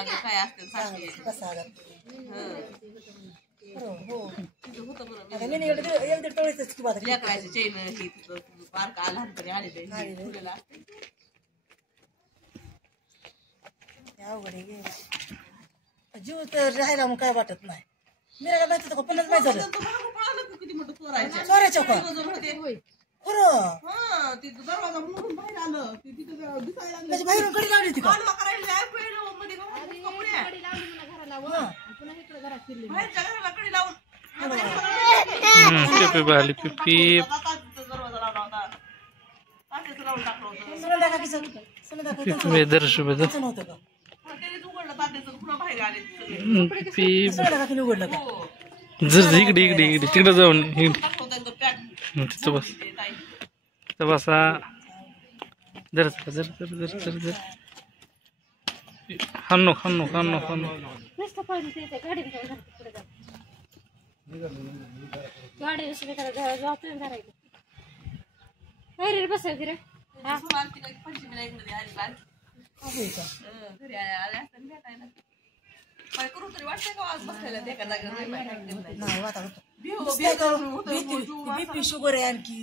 अगं काय असते सारखे कसा आला हो तिथं होतं बरं आता मी एक दीड टोळीच की बात लेकरायचं चैन ही तिथं बारका लहानपणी आलेलं फुलेला अवघड आहे जीव तर राहायला मग काय वाटत नाही मी माहिती होतं का पुन्हाच माहिती झालं किती मोठं चोरायचं चोरायच्या का खरं दरवाजा मोडून बाहेर आलं तिथं दिसायला त्याची बाहेरून कडी लावली होती का बाहेरच्या घराला कडी लावून पिपी वेदर नव्हतं का जर इकडे इकडे इकडे तिकडे जाऊन तिथं बस तिथं बसा जर जर जर जर जर जर हानो हानो हानो हानो घरी आले असताना भेटायला काय करू तरी वाटतंय का आज बसायला एका जागेवर नाही वाटत बीपी शुगर आहे आणखी